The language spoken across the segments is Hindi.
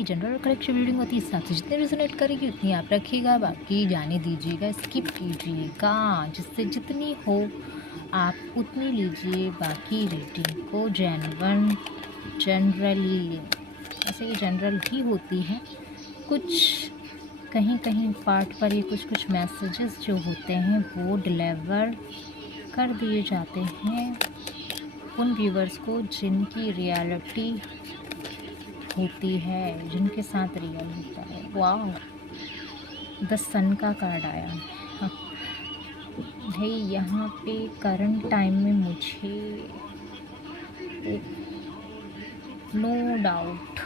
ये जनरल कलेक्शन रीडिंग होती है, इस हिसाब से जितने रेजोनेट करेगी उतनी आप रखिएगा, बाकी जाने दीजिएगा, स्किप कीजिएगा। जिससे जितनी हो आप उतनी लीजिए, बाकी रीडिंग को जनरली ऐसे ये जनरल ही होती है। कुछ कहीं कहीं पार्ट पर ये कुछ मैसेजेस जो होते हैं वो डिलीवर कर दिए जाते हैं उन व्यूवर्स को जिनकी रियलिटी होती है, जिनके साथ रियल होता है। वाह, द सन का कार्ड आया। हाँ भाई, यहाँ पे करंट टाइम में मुझे नो डाउट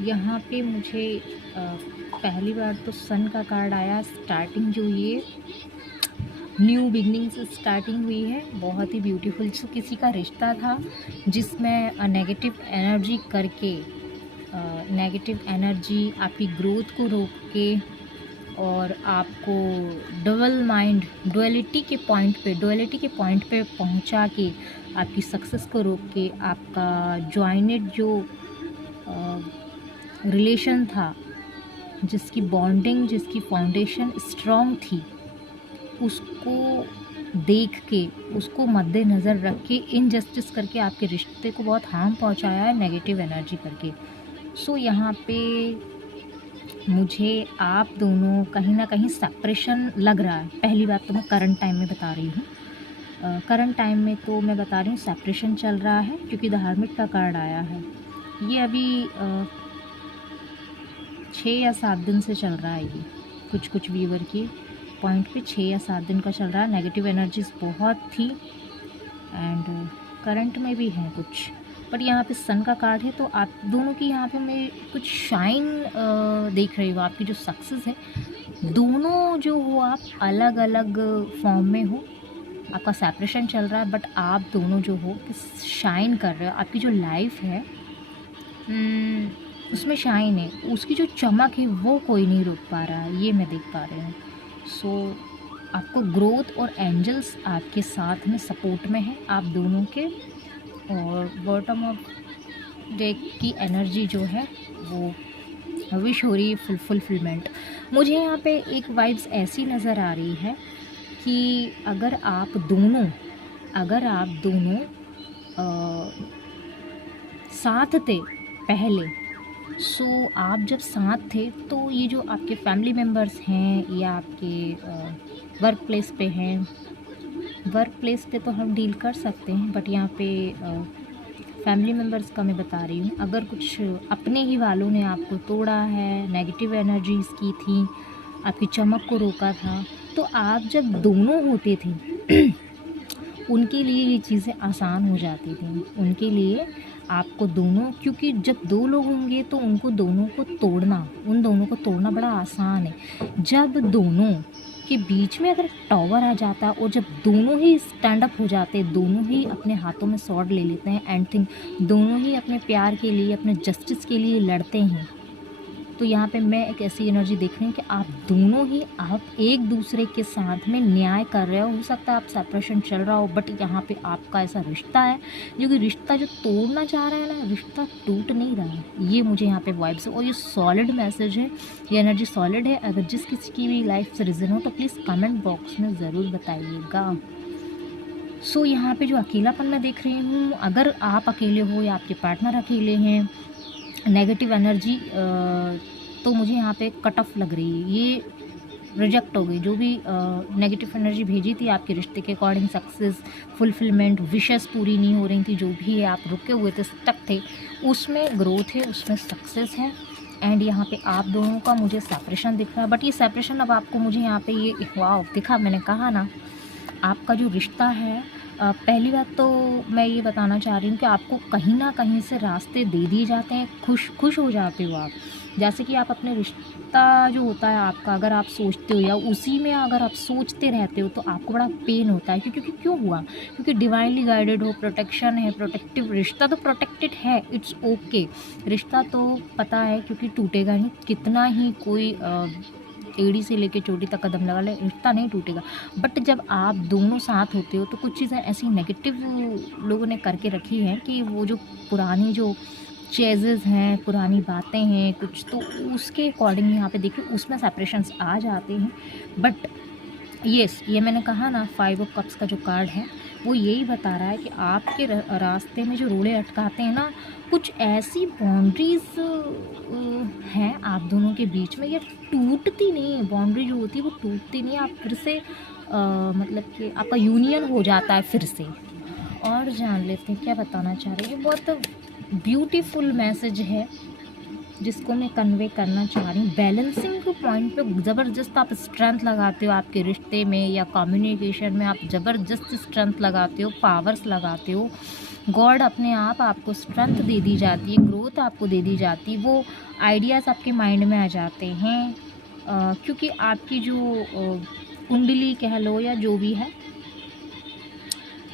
यहाँ पे मुझे पहली बार तो सन का कार्ड आया। स्टार्टिंग जो ये न्यू बिगनिंग से स्टार्टिंग हुई है, बहुत ही ब्यूटीफुल। जो किसी का रिश्ता था जिसमें नेगेटिव एनर्जी करके, नेगेटिव एनर्जी आपकी ग्रोथ को रोक के और आपको डुअलिटी के पॉइंट पे पहुंचा के, आपकी सक्सेस को रोक के, आपका जॉइनेड जो रिलेशन था, जिसकी बॉन्डिंग, जिसकी फाउंडेशन स्ट्रॉन्ग थी, उसको देख के, उसको मद्देनज़र रख के इनजस्टिस करके आपके रिश्ते को बहुत हार्म पहुंचाया है नेगेटिव एनर्जी करके। सो यहाँ पे मुझे आप दोनों कहीं ना कहीं सेपरेशन लग रहा है। पहली बात तो मैं करंट टाइम में बता रही हूँ, करंट टाइम में तो मैं बता रही हूँ सेपरेशन चल रहा है, क्योंकि द हर्मिट का कार्ड आया है। ये अभी 6 या 7 दिन से चल रहा है। ये कुछ व्यूवर की पॉइंट पे 6 या 7 दिन का चल रहा है। नेगेटिव एनर्जीज बहुत थी एंड करंट में भी हैं कुछ, पर यहाँ पे सन का कार्ड है। तो आप दोनों की यहाँ पे मैं कुछ शाइन देख रही हूँ। आपकी जो सक्सेस है, दोनों जो हो आप अलग अलग फॉर्म में हो, आपका सेपरेशन चल रहा है, बट आप दोनों जो हो शाइन कर रहे हो। आपकी जो लाइफ है उसमें शाइन है, उसकी जो चमक है वो कोई नहीं रोक पा रहा है, ये मैं देख पा रही हूँ। सो आपको ग्रोथ और एंजल्स आपके साथ में सपोर्ट में है आप दोनों के। और बॉटम ऑफ डेक की एनर्जी जो है वो विश हो रही है फुलफिलमेंट। मुझे यहाँ पे एक वाइब्स ऐसी नज़र आ रही है कि अगर आप दोनों साथ थे पहले, सो आप जब साथ थे तो ये जो आपके फैमिली मेम्बर्स हैं या आपके वर्क प्लेस पे हैं, वर्क प्लेस पे तो हम डील कर सकते हैं, बट यहाँ पे फैमिली मेम्बर्स का मैं बता रही हूँ। अगर कुछ अपने ही वालों ने आपको तोड़ा है, नेगेटिव एनर्जीज़ की थी, आपकी चमक को रोका था, तो आप जब दोनों होते थे उनके लिए ये चीज़ें आसान हो जाती थी। उनके लिए आपको दोनों, क्योंकि जब 2 लोग होंगे तो उन दोनों को तोड़ना बड़ा आसान है। जब दोनों के बीच में अगर टावर आ जाता और जब दोनों ही स्टैंड अप हो जाते, दोनों ही अपने हाथों में स्वॉर्ड ले लेते हैं एंड थिंग, दोनों ही अपने प्यार के लिए, अपने जस्टिस के लिए लड़ते हैं, तो यहाँ पे मैं एक ऐसी एनर्जी देख रही हूँ कि आप दोनों ही आप एक दूसरे के साथ में न्याय कर रहे हो सकता है आप सेपरेशन चल रहा हो, बट यहाँ पे आपका ऐसा रिश्ता है जो कि रिश्ता जो तोड़ना चाह रहा है ना, रिश्ता टूट नहीं रहा है। ये मुझे यहाँ पे वाइब्स, और ये सॉलिड मैसेज है, ये एनर्जी सॉलिड है। अगर जिस किसी की भी लाइफ से रीज़न हो तो प्लीज़ कमेंट बॉक्स में ज़रूर बताइएगा। सो यहाँ पे जो अकेलापन मैं देख रही हूँ, अगर आप अकेले हो या आपके पार्टनर अकेले हैं, नेगेटिव एनर्जी तो मुझे यहाँ पे कट ऑफ लग रही है, ये रिजेक्ट हो गई। जो भी नेगेटिव एनर्जी भेजी थी आपके रिश्ते के अकॉर्डिंग, सक्सेस, फुलफिलमेंट, विशेस पूरी नहीं हो रही थी, जो भी है आप रुके हुए थे, स्टक थे, उसमें ग्रोथ है, उसमें सक्सेस है। एंड यहाँ पे आप दोनों का मुझे सेपरेशन दिख रहा है, बट ये सेपरेशन अब आपको मुझे यहाँ पे ये वाव दिखा। मैंने कहा ना, आपका जो रिश्ता है, पहली बात तो मैं ये बताना चाह रही हूँ कि आपको कहीं ना कहीं से रास्ते दे दिए जाते हैं, खुश हो जाते हो आप। जैसे कि आप अपने रिश्ता जो होता है आपका, अगर आप सोचते हो या उसी में अगर आप सोचते रहते हो तो आपको बड़ा पेन होता है। क्योंकि क्यों हुआ? क्योंकि डिवाइनली गाइडेड हो, प्रोटेक्शन है, प्रोटेक्टिव रिश्ता तो प्रोटेक्टेड है, इट्स ओके। रिश्ता तो पता है क्योंकि टूटेगा ही, कितना ही कोई एड़ी से लेके चोटी तक कदम लगा ले, रिश्ता नहीं टूटेगा। बट जब आप दोनों साथ होते हो तो कुछ चीज़ें ऐसी नेगेटिव लोगों ने करके रखी हैं कि वो जो पुरानी जो चेजेस हैं, पुरानी बातें हैं कुछ, तो उसके अकॉर्डिंग यहाँ पे देखिए उसमें सेपरेशंस आ जाते हैं। बट यस, ये मैंने कहा ना 5 ऑफ कप्स का जो कार्ड है वो यही बता रहा है कि आपके रास्ते में जो रोड़े अटकाते हैं ना, कुछ ऐसी बाउंड्रीज हैं आप दोनों के बीच में, ये टूटती नहीं है। बाउंड्री जो होती है वो टूटती नहीं है, आप फिर से मतलब कि आपका यूनियन हो जाता है फिर से। और जान लेते हैं क्या बताना चाह रहे हैं। ये बहुत ब्यूटीफुल मैसेज है जिसको मैं कन्वे करना चाह रही हूँ। बैलेंसिंग के पॉइंट पे ज़बरदस्त आप स्ट्रेंथ लगाते हो आपके रिश्ते में या कम्युनिकेशन में, आप ज़बरदस्त स्ट्रेंथ लगाते हो, पावर्स लगाते हो। गॉड अपने आप आपको स्ट्रेंथ दे दी जाती है, ग्रोथ आपको दे दी जाती है, वो आइडियाज़ आपके माइंड में आ जाते हैं क्योंकि आपकी जो कुंडली कह लो या जो भी है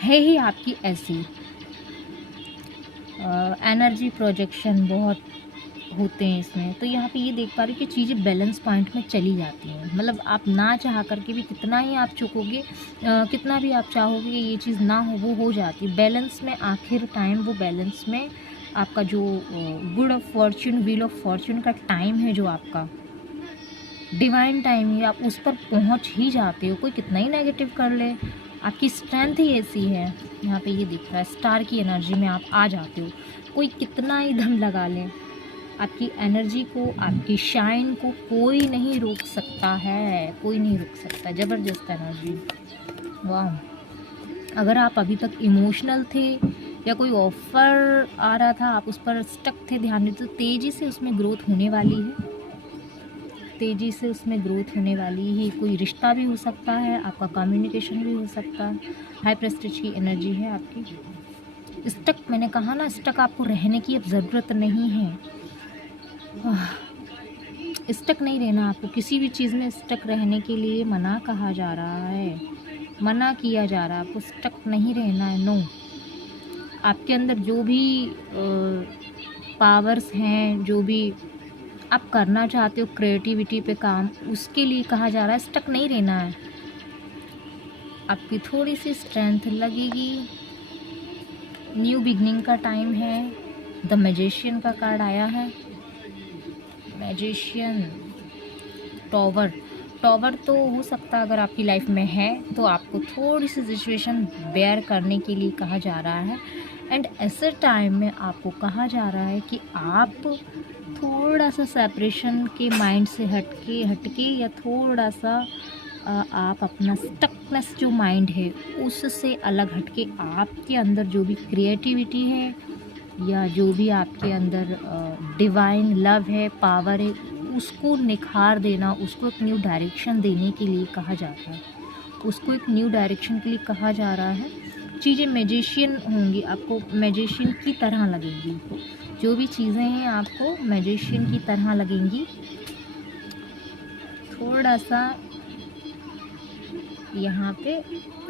ही आपकी ऐसी एनर्जी प्रोजेक्शन बहुत होते हैं इसमें। तो यहाँ पे ये देख पा रही कि चीज़ें बैलेंस पॉइंट में चली जाती हैं। मतलब आप ना चाह करके भी कितना ही आप चुकोगे, कितना भी आप चाहोगे कि ये चीज़ ना हो, वो हो जाती है बैलेंस में। आखिर टाइम वो बैलेंस में आपका जो good of Fortune, wheel of Fortune का टाइम है, जो आपका डिवाइन टाइम है, आप उस पर पहुँच ही जाते हो। कोई कितना ही नेगेटिव कर ले, आपकी स्ट्रेंथ ही ऐसी है। यहाँ पे ये दिख रहा है स्टार की एनर्जी में आप आ जाते हो। कोई कितना ही दम लगा ले, आपकी एनर्जी को, आपकी शाइन को कोई नहीं रोक सकता है, कोई नहीं रोक सकता। ज़बरदस्त एनर्जी, वाह। अगर आप अभी तक इमोशनल थे या कोई ऑफ़र आ रहा था, आप उस पर स्टक थे, ध्यान देते, तो तेज़ी से उसमें ग्रोथ होने वाली है, तेज़ी से उसमें ग्रोथ होने वाली है। कोई रिश्ता भी हो सकता है, आपका कम्युनिकेशन भी हो सकता है। हाई प्रेस्टीज की एनर्जी है आपकी। स्टक, मैंने कहा ना, स्टक आपको रहने की अब ज़रूरत नहीं है। स्टक नहीं रहना आपको, किसी भी चीज़ में स्टक रहने के लिए मना कहा जा रहा है, मना किया जा रहा है। आपको स्टक नहीं रहना है, नो। आपके अंदर जो भी पावर्स हैं, जो भी आप करना चाहते हो क्रिएटिविटी पे काम, उसके लिए कहा जा रहा है स्टक नहीं रहना है। आपकी थोड़ी सी स्ट्रेंथ लगेगी, न्यू बिगनिंग का टाइम है। द मैजिशियन का कार्ड आया है, मैजिशियन, टॉवर। टॉवर तो हो सकता है अगर आपकी लाइफ में है तो आपको थोड़ी सी सिचुएशन बेयर करने के लिए कहा जा रहा है। एंड ऐसे टाइम में आपको कहा जा रहा है कि आप थोड़ा सा सेपरेशन के माइंड से हटके या थोड़ा सा आप अपना स्टकनेस जो माइंड है उससे अलग हटके आपके अंदर जो भी क्रिएटिविटी है या जो भी आपके अंदर डिवाइन लव है, पावर है, उसको निखार देना, उसको एक न्यू डायरेक्शन देने के लिए कहा जाता है। उसको एक न्यू डायरेक्शन के लिए कहा जा रहा है। चीज़ें मैजिशियन होंगी, आपको मैजिशियन की तरह लगेंगी। जो भी चीज़ें हैं आपको मैजिशियन की तरह लगेंगी। थोड़ा सा यहाँ पे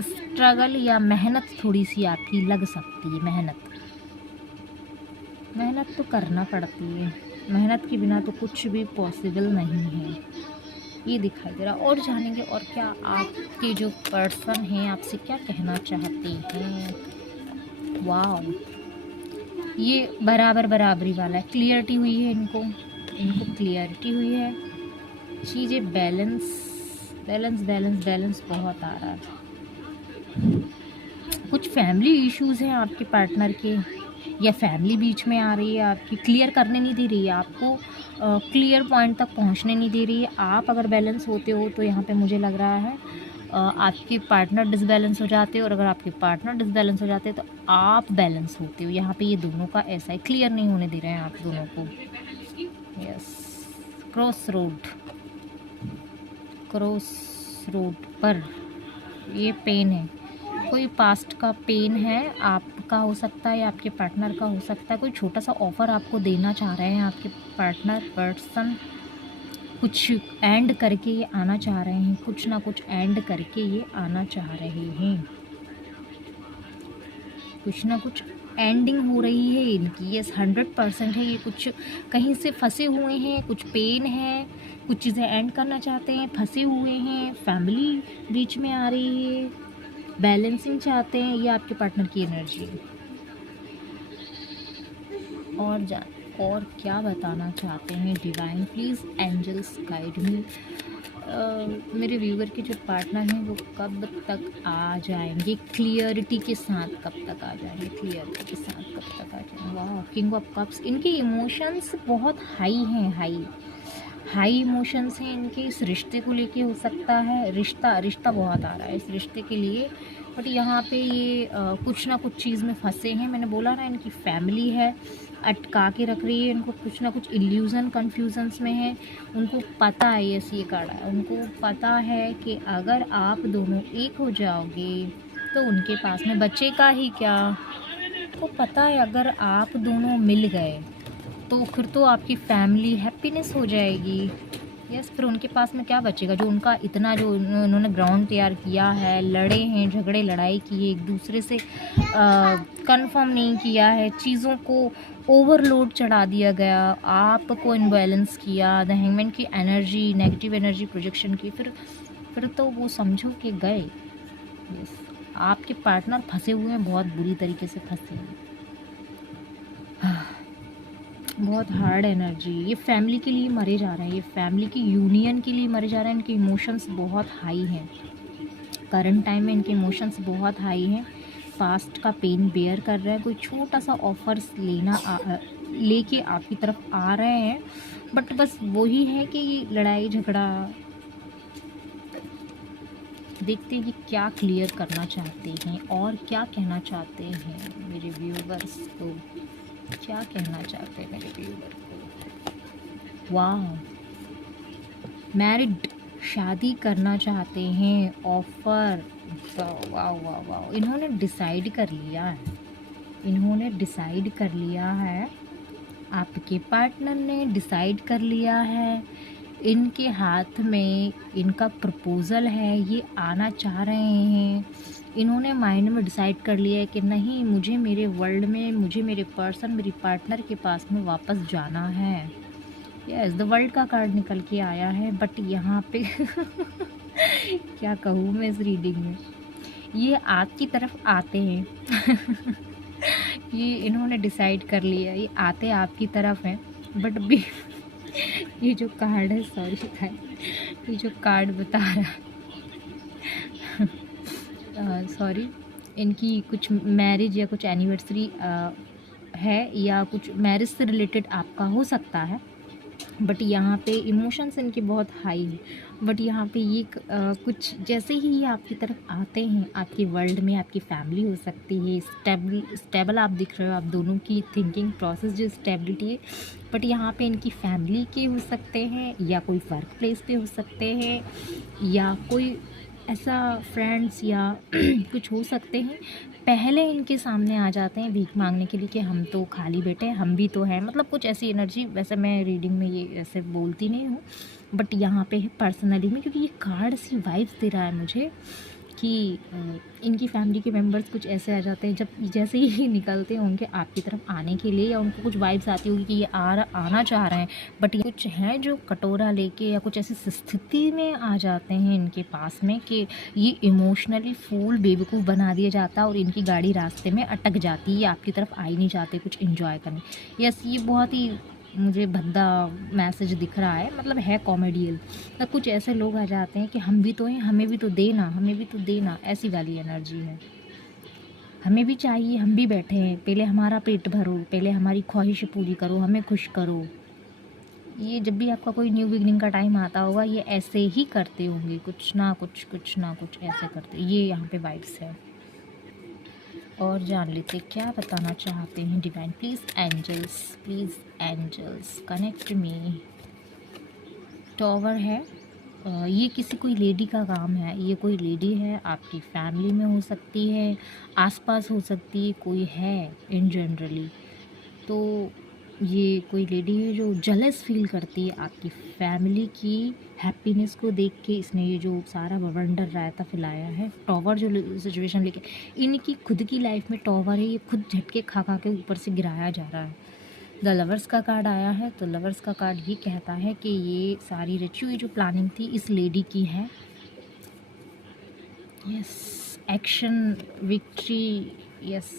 स्ट्रगल या मेहनत थोड़ी सी आपकी लग सकती है। मेहनत तो करना पड़ती है, मेहनत के बिना तो कुछ भी पॉसिबल नहीं है, ये दिखाई दे रहा। और जानेंगे और क्या आपके जो पर्सन हैं आपसे क्या कहना चाहते हैं। वाह, ये बराबरी वाला है, क्लियरिटी हुई है, इनको क्लियरिटी हुई है। चीज़ें बैलेंस बहुत आ रहा है। कुछ फैमिली इश्यूज़ हैं आपके पार्टनर के, या फैमिली बीच में आ रही है आपकी, क्लियर करने नहीं दे रही है आपको, क्लियर पॉइंट तक पहुंचने नहीं दे रही है। आप अगर बैलेंस होते हो तो यहाँ पे मुझे लग रहा है आपके पार्टनर डिसबैलेंस हो जाते हो, और अगर आपके पार्टनर डिसबैलेंस हो जाते हैं तो आप बैलेंस होते हो। यहाँ पे ये दोनों का ऐसा है, क्लियर नहीं होने दे रहे हैं आप दोनों को। यस, क्रॉस रोड पर ये पेन है, कोई पास्ट का पेन है, आपका हो सकता है या आपके पार्टनर का हो सकता है। कोई छोटा सा ऑफ़र आपको देना चाह रहे हैं आपके पार्टनर पर्सन, कुछ एंड करके ये आना चाह रहे हैं, कुछ ना कुछ एंड करके ये आना चाह रहे हैं, कुछ ना कुछ एंडिंग हो रही है इनकी, यस 100% है। ये कुछ कहीं से फंसे हुए हैं, कुछ पेन है, कुछ चीज़ें एंड करना चाहते हैं, फंसे हुए हैं, फैमिली बीच में आ रही है, बैलेंसिंग चाहते हैं। ये आपके पार्टनर की एनर्जी है। और क्या बताना चाहते हैं divine, please angels guide me. मेरे व्यूवर के जो पार्टनर हैं वो कब तक आ जाएंगे क्लियरिटी के साथ, कब तक आ जाएंगे क्लियरिटी के साथ, कब तक आ जाएंगे। वाह, किंग ऑफ कप्स। इनके इमोशंस बहुत हाई हैं, हाई इमोशंस हैं इनके। इस रिश्ते को लेके हो सकता है, रिश्ता बहुत आ रहा है इस रिश्ते के लिए, बट यहाँ पे ये कुछ ना कुछ चीज़ में फंसे हैं। मैंने बोला ना, इनकी फैमिली है, अटका के रख रही है इनको, कुछ ना कुछ इल्यूज़न कन्फ्यूजन्स में है। उनको पता है, ये कार्ड है, उनको पता है कि अगर आप दोनों एक हो जाओगे तो उनके पास में बचेगा ही क्या। तो पता है अगर आप दोनों मिल गए तो फिर तो आपकी फैमिली हैप्पीनेस हो जाएगी। यस, फिर उनके पास में क्या बचेगा। जो उनका इतना जो उन्होंने ग्राउंड तैयार किया है, लड़े हैं, झगड़े लड़ाई किए, एक दूसरे से कंफर्म नहीं किया है, चीज़ों को ओवरलोड चढ़ा दिया गया, आपको इम्बैलेंस किया, द हैंगमैन की एनर्जी, नेगेटिव एनर्जी प्रोजेक्शन की, फिर तो वो समझो कि गए। यस, आपके पार्टनर फंसे हुए हैं, बहुत बुरी तरीके से फंसे हैं। बहुत हार्ड एनर्जी। ये फैमिली के लिए मरे जा रहे हैं, ये फैमिली की यूनियन के लिए मरे जा रहे हैं। इनके इमोशंस बहुत हाई हैं, करंट टाइम में इनके इमोशंस बहुत हाई हैं। पास्ट का पेन बेयर कर रहे हैं। कोई छोटा सा ऑफर्स लेके आपकी तरफ आ रहे हैं, बट बस वही है कि ये लड़ाई झगड़ा। देखते हैं कि क्या क्लियर करना चाहते हैं और क्या कहना चाहते हैं मेरे व्यूवर्स को, क्या कहना चाहते हैं मेरे व्यूवर को। वाह, मैरिड, शादी करना चाहते हैं, ऑफर। वाह वाह वाह, इन्होंने डिसाइड कर लिया है, इन्होंने डिसाइड कर लिया है, आपके पार्टनर ने डिसाइड कर लिया है। इनके हाथ में इनका प्रपोज़ल है, ये आना चाह रहे हैं। इन्होंने माइंड में डिसाइड कर लिया है कि नहीं, मुझे मेरे वर्ल्ड में, मुझे मेरे पर्सन, मेरी पार्टनर के पास में वापस जाना है। यस, द वर्ल्ड का कार्ड निकल के आया है, बट यहाँ पे क्या कहूँ मैं इस रीडिंग में, ये आपकी तरफ आते हैं ये इन्होंने डिसाइड कर लिया, ये आते आपकी तरफ हैं, बट भी ये जो कार्ड है, सॉरी ये जो कार्ड बता रहा सॉरी, इनकी कुछ मैरिज या कुछ एनिवर्सरी है, या कुछ मैरिज से रिलेटेड आपका हो सकता है, बट यहाँ पे इमोशंस इनके बहुत हाई है। बट यहाँ पे ये कुछ जैसे ही ये आपकी तरफ आते हैं, आपकी वर्ल्ड में आपकी फैमिली हो सकती है, स्टेबल आप दिख रहे हो, आप दोनों की थिंकिंग प्रोसेस जो स्टेबिलिटी है, बट यहाँ पे इनकी फैमिली के हो सकते हैं, या कोई वर्क प्लेस पे हो सकते हैं, या कोई ऐसा फ्रेंड्स या कुछ हो सकते हैं। पहले इनके सामने आ जाते हैं भीख मांगने के लिए कि हम तो खाली बैठे हैं, हम भी तो हैं, मतलब कुछ ऐसी एनर्जी। वैसे मैं रीडिंग में ये ऐसे बोलती नहीं हूँ, बट यहाँ पे है पर्सनली में, क्योंकि ये कार्ड सी वाइब्स दे रहा है मुझे कि इनकी फैमिली के मेंबर्स कुछ ऐसे आ जाते हैं, जब जैसे ही निकलते हैं उनके आपकी तरफ आने के लिए, या उनको कुछ वाइब्स आती होगी कि ये आना चाह रहे हैं, बट ये कुछ हैं जो कटोरा लेके या कुछ ऐसी स्थिति में आ जाते हैं इनके पास में कि ये इमोशनली फूल बेवकूफ़ बना दिया जाता है और इनकी गाड़ी रास्ते में अटक जाती है, ये आपकी तरफ आ ही नहीं जाते कुछ इन्जॉय करने। यस, ये बहुत ही मुझे भद्दा मैसेज दिख रहा है, मतलब है कॉमेडियल। तो कुछ ऐसे लोग आ जाते हैं कि हम भी तो हैं, हमें भी तो देना, हमें भी तो देना, ऐसी वाली एनर्जी है। हमें भी चाहिए, हम भी बैठे हैं, पहले हमारा पेट भरो, पहले हमारी ख्वाहिशें पूरी करो, हमें खुश करो। ये जब भी आपका कोई न्यू बिगनिंग का टाइम आता होगा, ये ऐसे ही करते होंगे, कुछ ना कुछ ऐसे करते। ये यहाँ पे वाइब्स है। और जान लेते क्या बताना चाहते हैं divine, please angels connect me. Tower है, ये किसी कोई लेडी का काम है, ये कोई लेडी है, आपकी फैमिली में हो सकती है, आसपास हो सकती है, कोई है इन जनरली। तो ये कोई लेडी है जो जेलस फील करती है आपकी फैमिली की हैप्पीनेस को देख के। इसने ये जो सारा बवंडर रायता फैलाया है, टॉवर जो सिचुएशन लेके, इनकी खुद की लाइफ में टॉवर है, ये खुद झटके खा खा के ऊपर से गिराया जा रहा है। द लवर्स का कार्ड आया है, तो लवर्स का कार्ड ये कहता है कि ये सारी रची हुई जो प्लानिंग थी इस लेडी की है। Yes, action, victory, yes.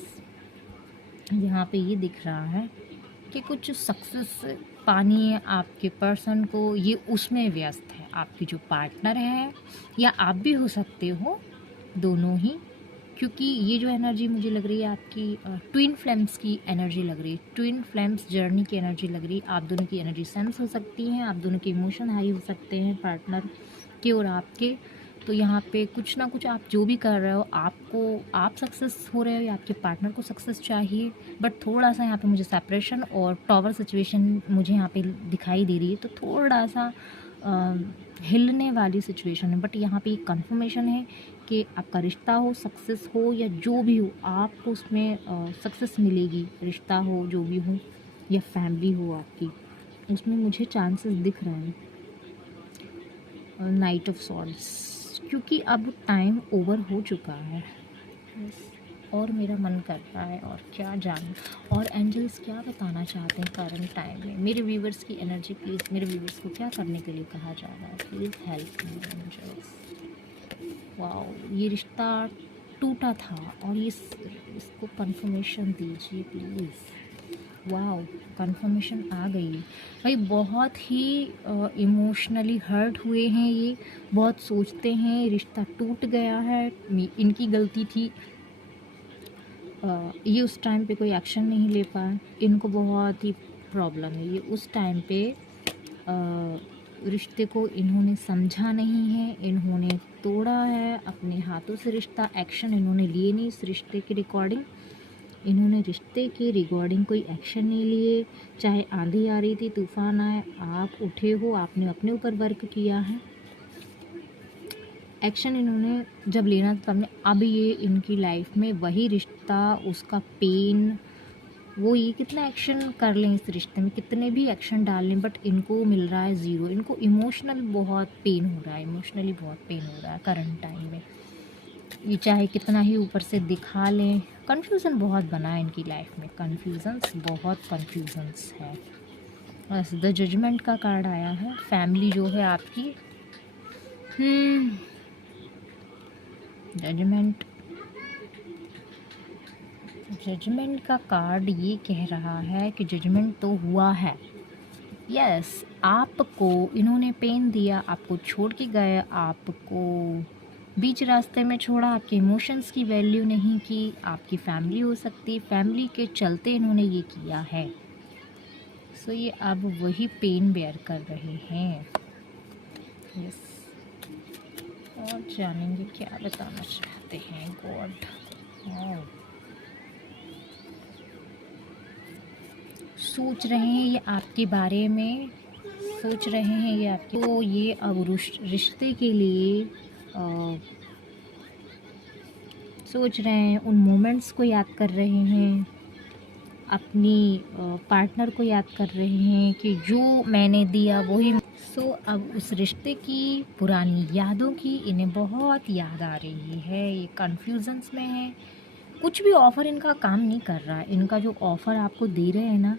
यहाँ पे ये दिख रहा है कि कुछ सक्सेस पानी है आपके पर्सन को, ये उसमें व्यस्त है। आपकी जो पार्टनर है या आप भी हो सकते हो, दोनों ही, क्योंकि ये जो एनर्जी मुझे लग रही है आपकी ट्विन फ्लेम्स की एनर्जी लग रही है, ट्विन फ्लेम्स जर्नी की एनर्जी लग रही है। आप दोनों की एनर्जी सेंस हो सकती हैं, आप दोनों के इमोशन हाई हो सकते हैं पार्टनर के और आपके। तो यहाँ पे कुछ ना कुछ आप जो भी कर रहे हो, आपको आप सक्सेस हो रहे हो या आपके पार्टनर को सक्सेस चाहिए, बट थोड़ा सा यहाँ पे मुझे सेपरेशन और टॉवर सिचुएशन मुझे यहाँ पे दिखाई दे रही है, तो थोड़ा सा हिलने वाली सिचुएशन है। बट यहाँ पे एक कन्फर्मेशन है कि आपका रिश्ता हो, सक्सेस हो या जो भी हो, आपको उसमें सक्सेस मिलेगी। रिश्ता हो, जो भी हो, या फैमिली हो आपकी, उसमें मुझे चांसेस दिख रहे हैं। नाइट ऑफ सॉर्ड्स, क्योंकि अब टाइम ओवर हो चुका है। और मेरा मन कर रहा है और क्या जान, और एंजल्स क्या बताना चाहते हैं करंट टाइम में मेरे व्यूवर्स की एनर्जी। प्लीज़ मेरे व्यूवर्स को क्या करने के लिए कहा जा रहा है, please help me angels. Wow, ये रिश्ता टूटा था और इसको कंफर्मेशन दीजिए प्लीज़। वाओ, कंफर्मेशन आ गई भाई। बहुत ही इमोशनली हर्ट हुए हैं ये, बहुत सोचते हैं, रिश्ता टूट गया है, इनकी गलती थी। ये उस टाइम पे कोई एक्शन नहीं ले पाए, इनको बहुत ही प्रॉब्लम है। ये उस टाइम पे रिश्ते को इन्होंने समझा नहीं है, इन्होंने तोड़ा है अपने हाथों से रिश्ता। एक्शन इन्होंने लिए नहीं इस रिश्ते की रिकॉर्डिंग, इन्होंने रिश्ते के रिगार्डिंग कोई एक्शन नहीं लिए। चाहे आंधी आ रही थी, तूफान आए, आप उठे हो, आपने अपने ऊपर वर्क किया है। एक्शन इन्होंने जब लेना था तब ने, अब ये इनकी लाइफ में वही रिश्ता, उसका पेन, वो ये कितना एक्शन कर लें इस रिश्ते में, कितने भी एक्शन डाल लें, बट इनको मिल रहा है ज़ीरो। इनको इमोशनल बहुत पेन हो रहा है, इमोशनली बहुत पेन हो रहा है करंट टाइम में। ये चाहे कितना ही ऊपर से दिखा लें, कन्फ्यूज़न बहुत बना है इनकी लाइफ में, बहुत कन्फ्यूजन्स है। बस द जजमेंट का कार्ड आया है। फैमिली जो है आपकी, जजमेंट का कार्ड ये कह रहा है कि जजमेंट तो हुआ है। यस, आपको इन्होंने पेन दिया, आपको छोड़ के गए, आपको बीच रास्ते में छोड़ा, आपके इमोशंस की वैल्यू नहीं की। आपकी फैमिली हो सकती, फैमिली के चलते इन्होंने ये किया है। सो ये अब वही पेन बेयर कर रहे हैं। यस, और जानेंगे क्या बताना चाहते हैं गॉड। सोच रहे हैं ये आपके बारे में, सोच रहे हैं ये आपके, तो ये अब रिश्ते के लिए सोच रहे हैं, उन मोमेंट्स को याद कर रहे हैं, अपनी पार्टनर को याद कर रहे हैं कि जो मैंने दिया वही। सो अब उस रिश्ते की पुरानी यादों की इन्हें बहुत याद आ रही है। ये कन्फ्यूजन्स में है, कुछ भी ऑफ़र इनका काम नहीं कर रहा है। इनका जो ऑफ़र आपको दे रहे हैं ना,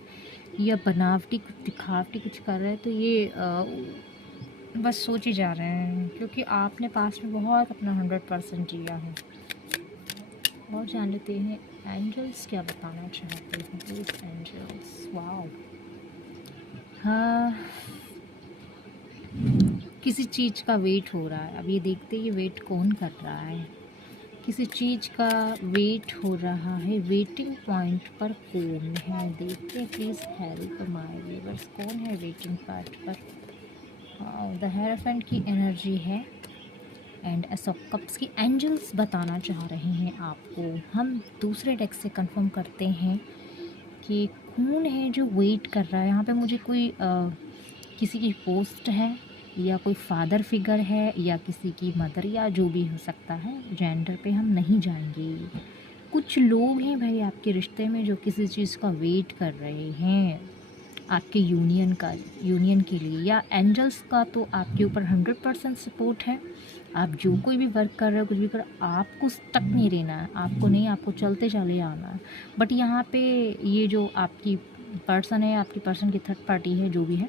या बनावटी दिखावटी कुछ कर रहे हैं, तो ये बस सोच ही जा रहे हैं, क्योंकि आपने पास्ट में बहुत अपना 100% दिया है। और जान लेते हैं एंजल्स क्या बताना चाहते हैं, प्लीज एंजल्स। वाओ, हाँ, किसी चीज़ का वेट हो रहा है। अब ये देखते हैं ये वेट कौन कर रहा है। किसी चीज़ का वेट हो रहा है, वेटिंग पॉइंट पर कौन है, देखते हैं। प्लीज़ हेल्प माय व्यूअर्स, कौन है वेटिंग पॉइंट पर। द हेरोफेंट की एनर्जी है एंड एस ऑफ कप्स की एंजल्स बताना चाह रहे हैं आपको। हम दूसरे डेक से कंफर्म करते हैं कि कौन है जो वेट कर रहा है। यहाँ पे मुझे कोई किसी की पोस्ट है, या कोई फादर फिगर है, या किसी की मदर, या जो भी हो सकता है। जेंडर पे हम नहीं जाएंगे। कुछ लोग हैं भाई आपके रिश्ते में जो किसी चीज़ का वेट कर रहे हैं। आपके यूनियन के लिए, या एंजल्स का तो आपके ऊपर 100% सपोर्ट है। आप जो कोई भी वर्क कर रहे हो, कुछ भी कर, आपको स्टक नहीं रहना है, आपको चलते चले जाना है। बट यहाँ पे ये जो आपकी पर्सन है, आपकी पर्सन की थर्ड पार्टी है, जो भी है,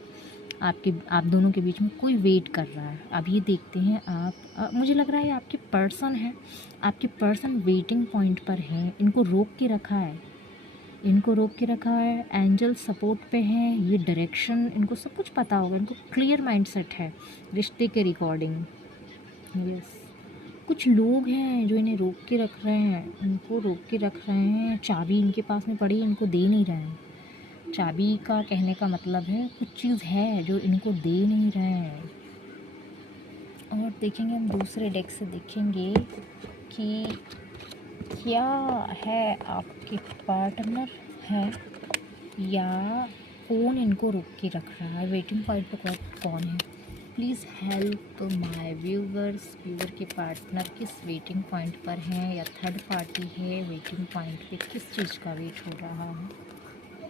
आप दोनों के बीच में कोई वेट कर रहा है। अब ये देखते हैं मुझे लग रहा है आपके पर्सन है, आपके पर्सन वेटिंग पॉइंट पर है, इनको रोक के रखा है, एंजल सपोर्ट पे हैं, ये डायरेक्शन इनको सब कुछ पता होगा, इनको क्लियर माइंडसेट है रिश्ते के रिकॉर्डिंग। यस, कुछ लोग हैं जो इन्हें रोक के रख रहे हैं, चाबी इनके पास में पड़ी है, इनको दे नहीं रहे हैं। चाबी का कहने का मतलब है कुछ चीज़ है जो इनको दे नहीं रहे हैं। और देखेंगे हम दूसरे डेक से, देखेंगे कि क्या है, आपके पार्टनर है या कौन इनको रोक के रख रहा है, वेटिंग पॉइंट पर कौन है। प्लीज़ हेल्प माय व्यूवर के पार्टनर किस वेटिंग पॉइंट पर हैं, या थर्ड पार्टी है वेटिंग पॉइंट पे, किस चीज़ का वेट हो रहा है।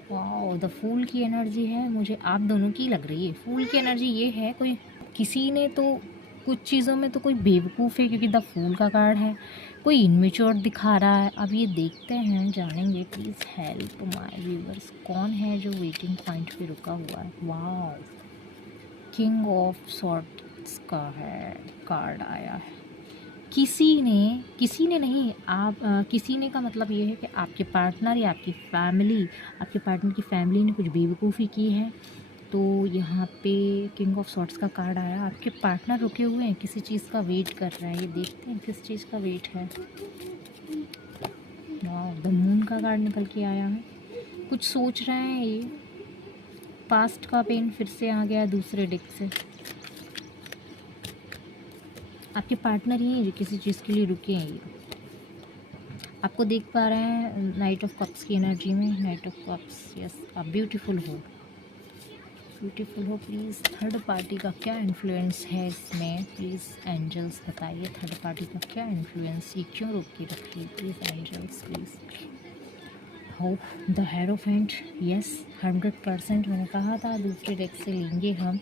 वाह, द फूल की एनर्जी है, मुझे आप दोनों की लग रही है। फूल की एनर्जी ये है, कोई किसी ने तो कुछ चीज़ों में तो कोई बेवकूफ़ है, क्योंकि द फूल का कार्ड है, कोई इनमेच्योर दिखा रहा है। अब ये देखते हैं, जानेंगे। प्लीज़ हेल्प माय व्यूअर्स, कौन है जो वेटिंग पॉइंट पे रुका हुआ है। वाह, किंग ऑफ सॉर्ड्स का है कार्ड आया है। किसी ने नहीं, आप किसी ने का मतलब ये है कि आपके पार्टनर या आपकी पार्टनर की फैमिली ने कुछ बेवकूफ़ी की है। तो यहाँ पे किंग ऑफ सॉर्ड्स का कार्ड आया, आपके पार्टनर रुके हुए हैं, किसी चीज़ का वेट कर रहे हैं। ये देखते हैं किस चीज़ का वेट है। द मून का कार्ड निकल के आया है, कुछ सोच रहे हैं ये। पास्ट का पेन फिर से आ गया दूसरे डेक से। आपके पार्टनर ही हैं जो किसी चीज़ के लिए रुके हैं। ये आपको देख पा रहे हैं नाइट ऑफ कप्स की एनर्जी में। नाइट ऑफ कप्स, यस, आप ब्यूटीफुल हो। प्लीज़ थर्ड पार्टी का क्या इन्फ्लुएंस है इसमें, प्लीज़ एंजल्स बताइए थर्ड पार्टी का क्या इन्फ्लुएंस, ये क्यों रोक के रखी है। Please angels, please. हो द हेरोफेंट, यस 100%, मैंने कहा था दूसरे डेक से लेंगे हम।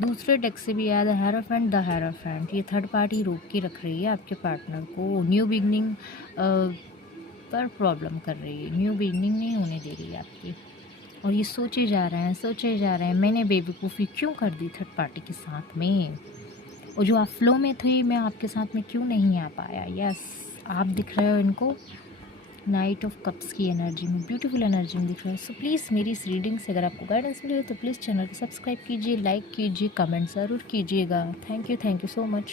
दूसरे डेक से भी आया द हेरोफेंट। ये थर्ड पार्टी रोक के रख रही है आपके पार्टनर को, न्यू बिगनिंग पर प्रॉब्लम कर रही है, न्यू बिगनिंग नहीं होने दे रही है आपकी। और ये सोचे जा रहे हैं मैंने बेवकूफ़ी क्यों कर दी थर्ड पार्टी के साथ में, और जो आप फ्लो में थे मैं आपके साथ में क्यों नहीं आ पाया। यस, आप दिख रहे हो इनको नाइट ऑफ कप्स की एनर्जी में, ब्यूटीफुल एनर्जी में दिख रहा है। सो प्लीज़ मेरी इस रीडिंग से अगर आपको गाइडेंस मिले तो प्लीज़ चैनल को सब्सक्राइब कीजिए, लाइक कीजिए, कमेंट ज़रूर कीजिएगा। Thank you so much.